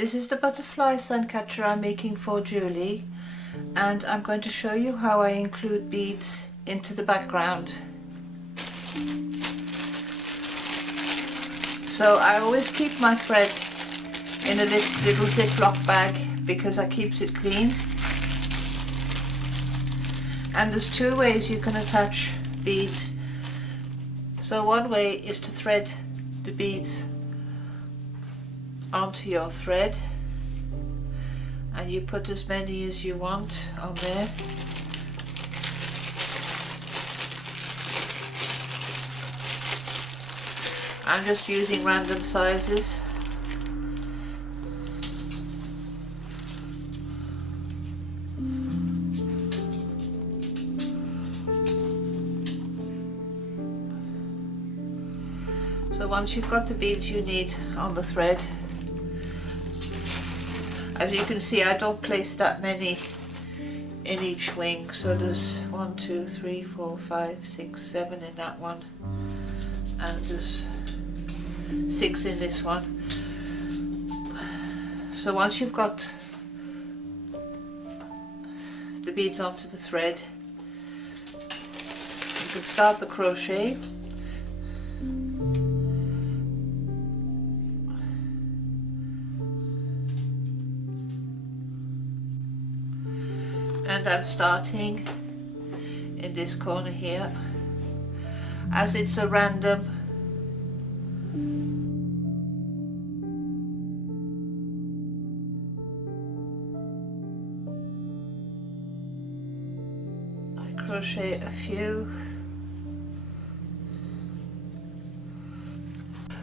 This is the butterfly suncatcher I'm making for Julie, and I'm going to show you how I include beads into the background. So I always keep my thread in a little Ziploc bag because it keeps it clean. And there's two ways you can attach beads. So one way is to thread the beads onto your thread, and you put as many as you want on there. I'm just using random sizes. So once you've got the beads you need on the thread, as you can see, I don't place that many in each wing. So there's 1, 2, 3, 4, 5, 6, 7 in that one, and there's 6 in this one. So once you've got the beads onto the thread, you can start the crochet. And I'm starting in this corner here. As it's a random I crochet a few.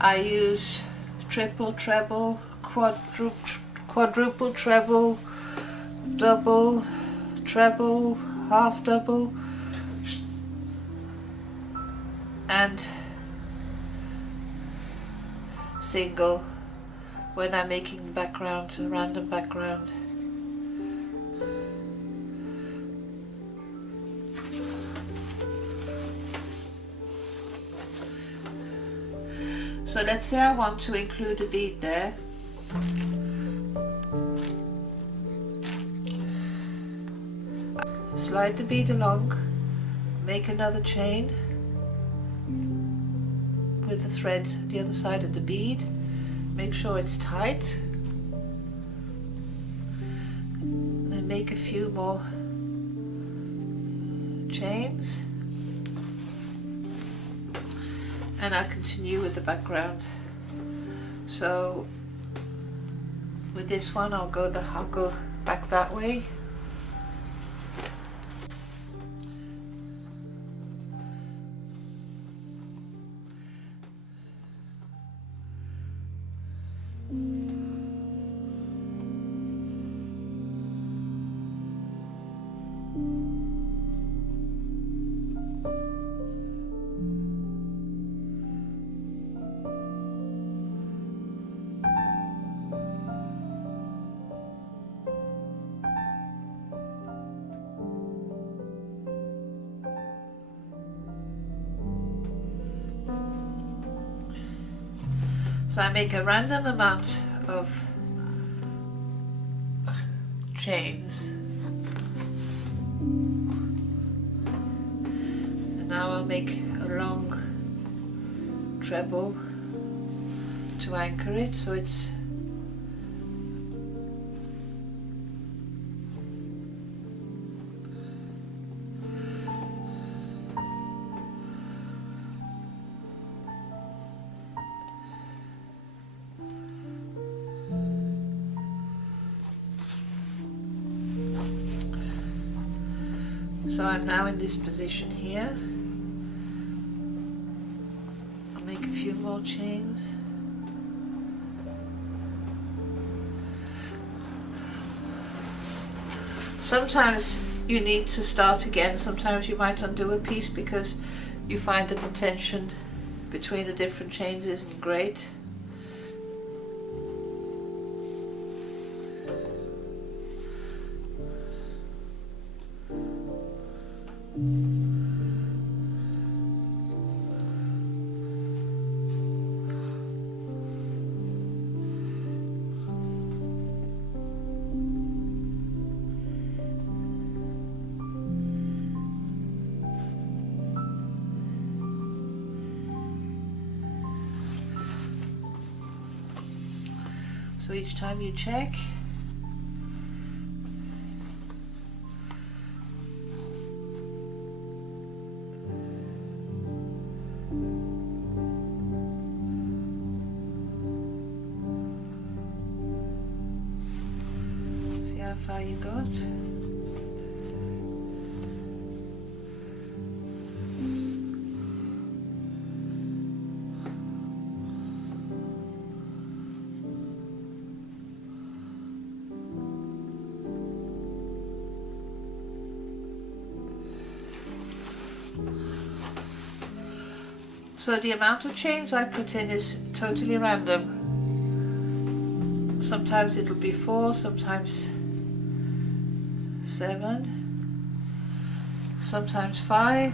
I use triple treble, quadruple treble, double treble, half double, and single when I'm making the background, a random background. So let's say I want to include a bead there. Slide the bead along, make another chain with the thread at the other side of the bead. Make sure it's tight, and then make a few more chains, and I'll continue with the background. So with this one I'll go back that way. So I make a random amount of chains, and now I'll make a long treble to anchor it, so it's so I'm now in this position here. I'll make a few more chains. Sometimes you need to start again, sometimes you might undo a piece because you find that the tension between the different chains isn't great. So each time you check, see how far you got. So the amount of chains I put in is totally random. Sometimes it'll be 4, sometimes 7, sometimes 5.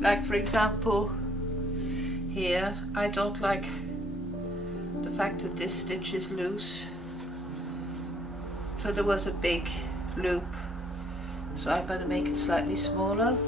Like for example here, I don't like the fact that this stitch is loose, so there was a big loop, so I'm going to make it slightly smaller.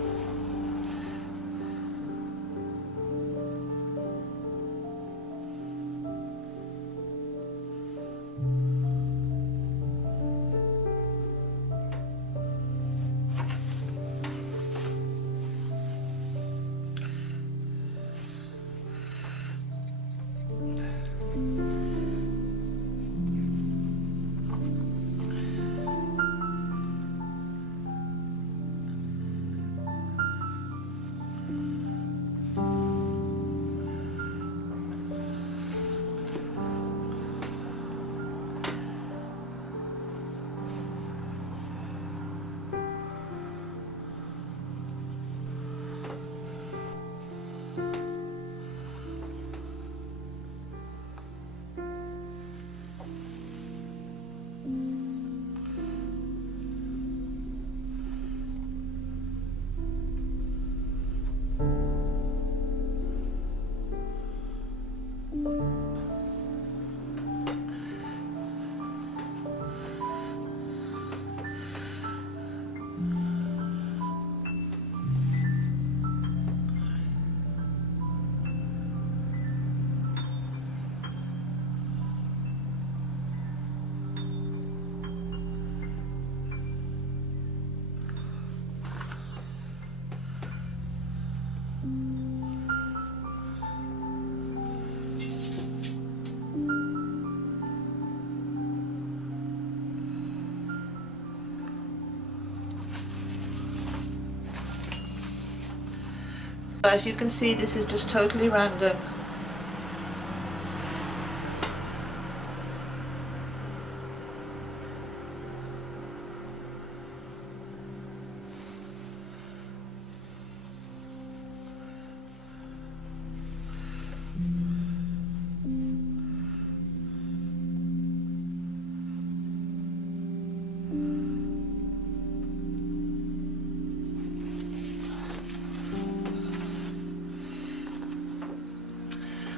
As you can see, this is just totally random.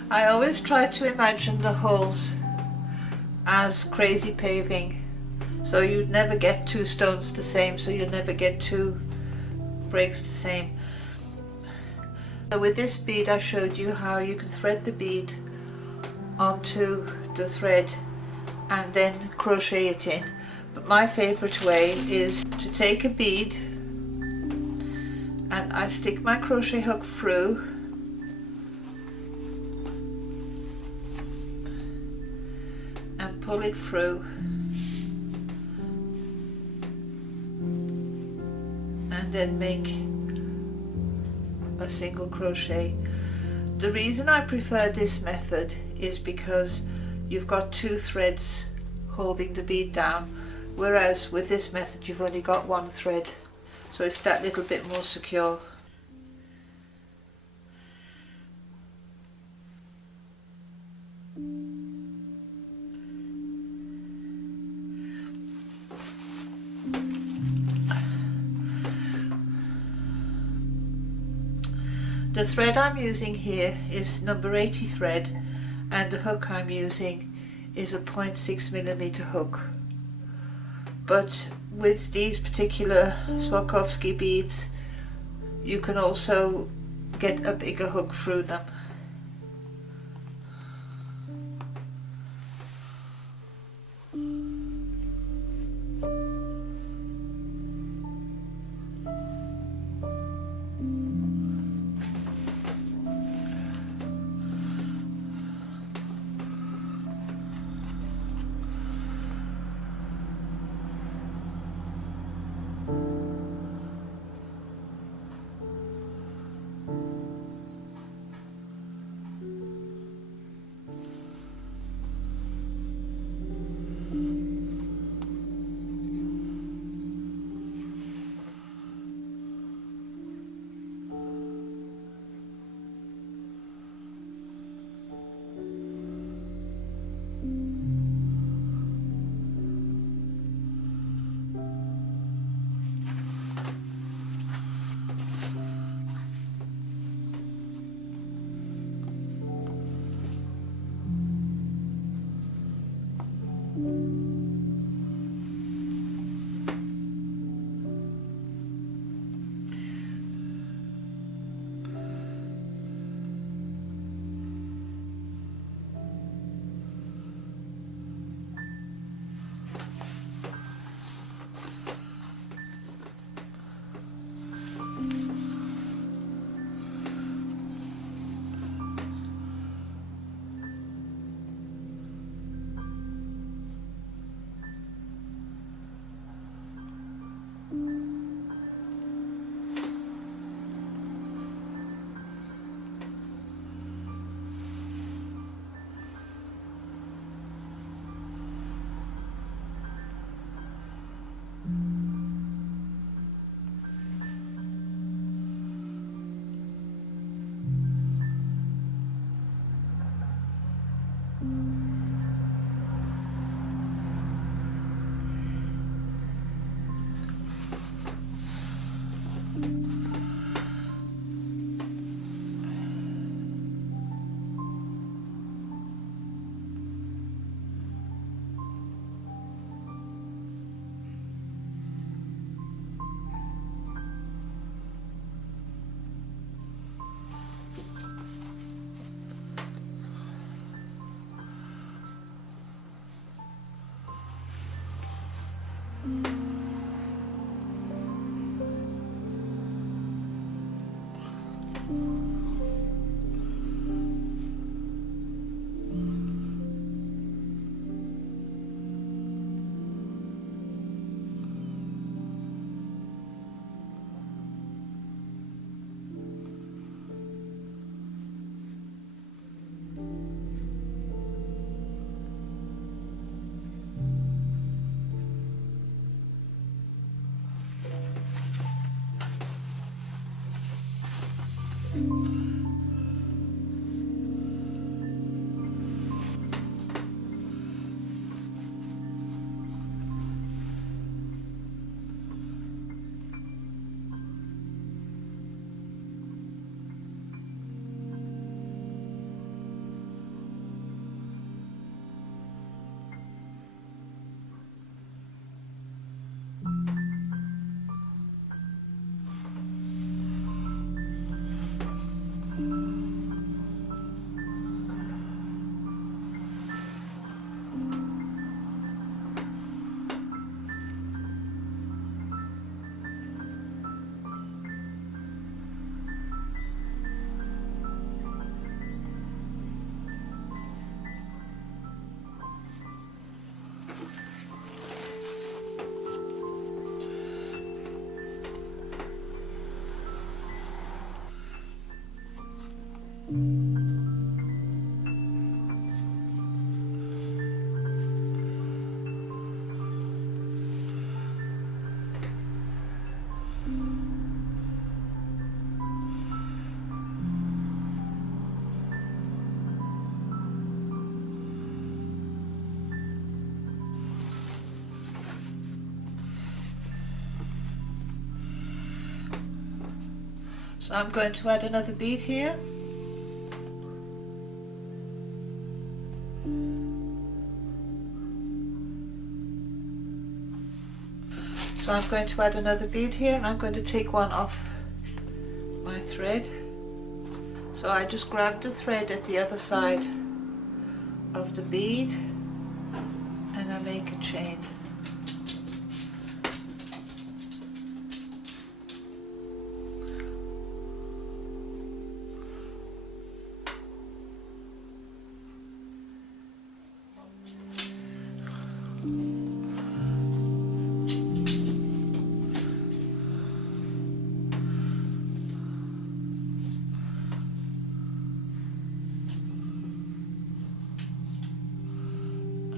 I always try to imagine the holes as crazy paving, so you'd never get two stones the same, so you'll never get two breaks the same. So with this bead I showed you how you can thread the bead onto the thread and then crochet it in. But my favorite way is to take a bead and I stick my crochet hook through and pull it through and then make a single crochet. The reason I prefer this method is because you've got two threads holding the bead down, whereas with this method you've only got one thread, so it's that little bit more secure. The thread I'm using here is number 80 thread, and the hook I'm using is a 0.6mm hook. But with these particular Swarovski beads you can also get a bigger hook through them. So I'm going to add another bead here. So I'm going to add another bead here, and I'm going to take one off my thread. So I just grab the thread at the other side of the bead and I make a chain.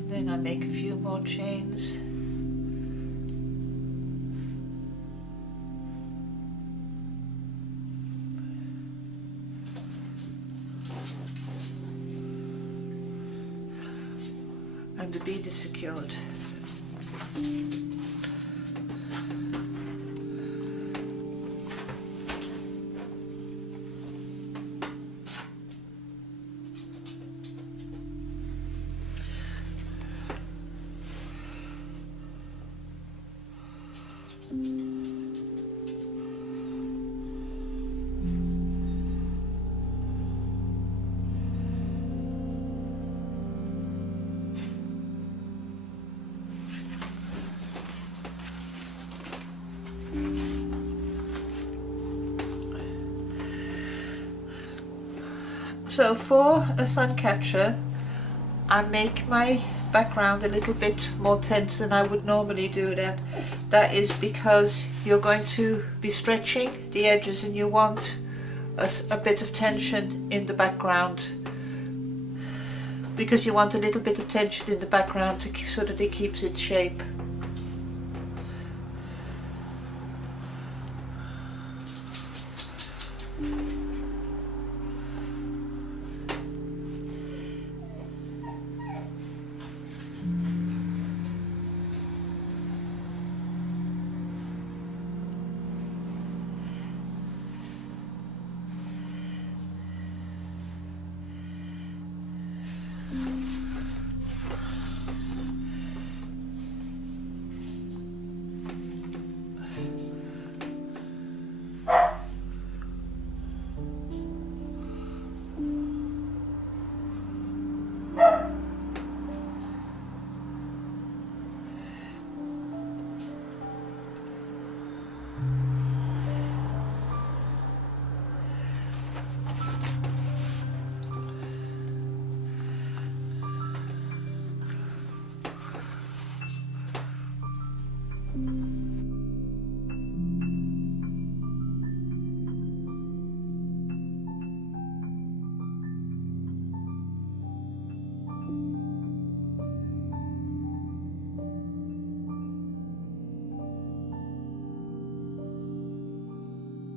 Then I make a few more chains. And the bead is secured. So for a sun catcher, I make my background a little bit more tense than I would normally do that. That is because you're going to be stretching the edges and you want a bit of tension in the background, because you want a little bit of tension in the background so that it keeps its shape.